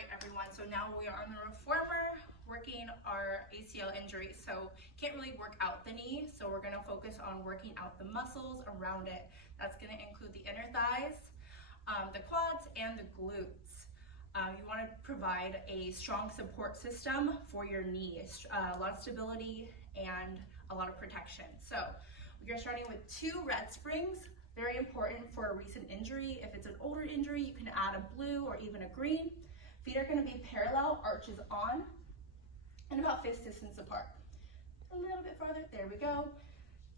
right, everyone, so now we are on the reformer working our ACL injury. So can't really work out the knee, so we're going to focus on working out the muscles around it. That's going to include the inner thighs, the quads, and the glutes. You want to provide a strong support system for your knees, a lot of stability and a lot of protection. So we are starting with 2 red springs. Very important for a recent injury. If it's an older injury, you can add a blue or even a green. Feet are going to be parallel, arches on, and about fist distance apart. A little bit farther, there we go.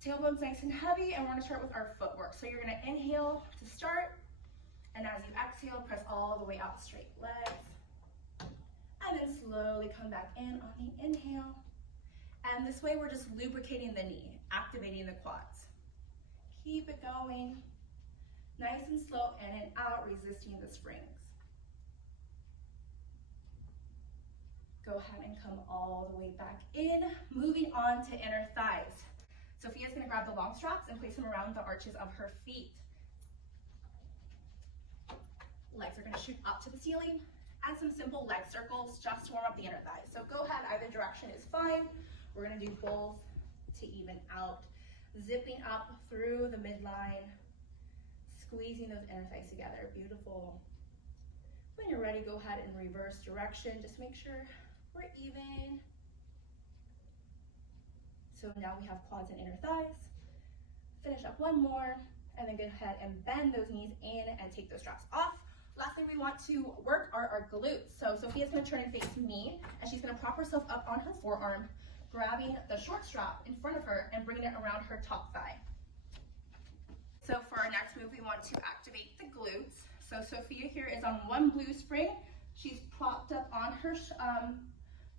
Tailbone's nice and heavy, and we're going to start with our footwork. So you're going to inhale to start, and as you exhale, press all the way out, straight legs, and then slowly come back in on the inhale. And this way we're just lubricating the knee, activating the quads. Keep it going, nice and slow, in and out, resisting the springs. Go ahead and come all the way back in. Moving on to inner thighs. Sophia's gonna grab the long straps and place them around the arches of her feet. Legs are gonna shoot up to the ceiling, and some simple leg circles just to warm up the inner thighs. So go ahead, either direction is fine. We're gonna do both to even out. Zipping up through the midline, squeezing those inner thighs together. Beautiful. When you're ready, go ahead and reverse direction. Just make sure we're even. So now we have quads and inner thighs. Finish up one more, and then go ahead and bend those knees in and take those straps off. Last thing we want to work are our glutes. So Sophia's gonna turn and face me, and she's gonna prop herself up on her forearm, grabbing the short strap in front of her and bringing it around her top thigh. So for our next move, we want to activate the glutes. So Sophia here is on one blue spring. She's propped up on her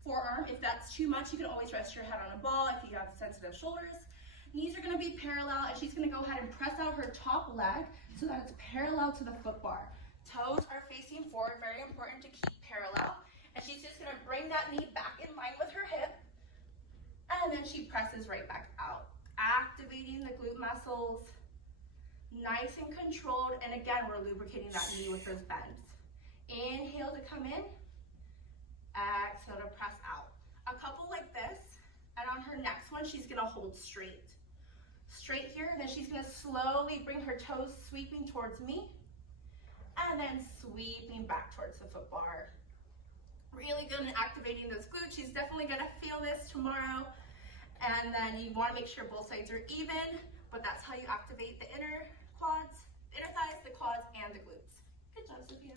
forearm. If that's too much, you can always rest your head on a ball if you have sensitive shoulders. Knees are gonna be parallel, and she's gonna go ahead and press out her top leg so that it's parallel to the foot bar. Toes are facing forward, very important to keep parallel. And she's just gonna bring that knee back in line with her hip, and then she presses right back out, activating the glute muscles, nice and controlled. And again, we're lubricating that knee with those bends. Inhale to come in, exhale to press out. A couple like this, and on her next one, she's gonna hold straight. Straight here, and then she's gonna slowly bring her toes sweeping towards me, and then sweeping back towards the foot bar. Really good at activating those glutes. She's definitely gonna feel this tomorrow. And then you wanna make sure both sides are even, but that's how you activate the inner quads, the inner thighs, the quads, and the glutes. Good job, Sophia.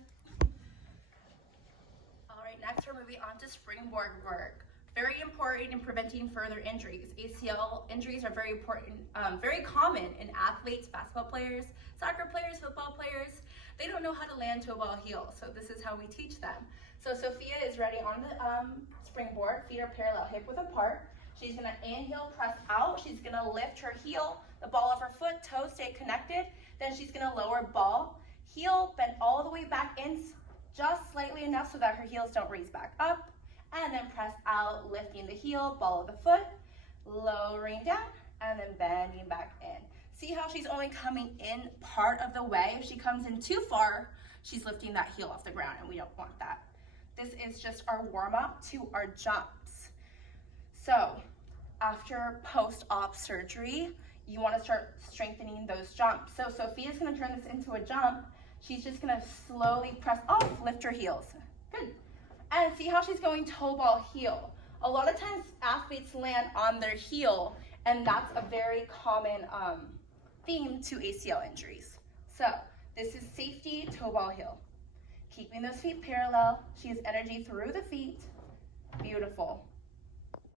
All right, next we're moving on to springboard work. Very important in preventing further injuries. ACL injuries are very important, very common in athletes, basketball players, soccer players, football players. They don't know how to land to a ball heel, so this is how we teach them. So Sophia is ready on the springboard, feet are parallel, hip width apart. She's gonna inhale, press out. She's gonna lift her heel, the ball of her foot, toes stay connected. Then she's gonna lower ball, heel, bend all the way back in, just slightly enough so that her heels don't raise back up. And then press out, lifting the heel, ball of the foot, lowering down, and then bending back in. See how she's only coming in part of the way? If she comes in too far, she's lifting that heel off the ground, and we don't want that. This is just our warm-up to our jumps. So after post-op surgery, you want to start strengthening those jumps. So Sophia's going to turn this into a jump. She's just going to slowly press off, lift her heels. Good. And see how she's going toe ball heel. A lot of times athletes land on their heel, and that's a very common theme to ACL injuries. So this is safety, toe ball heel. Keeping those feet parallel. She has energy through the feet. Beautiful.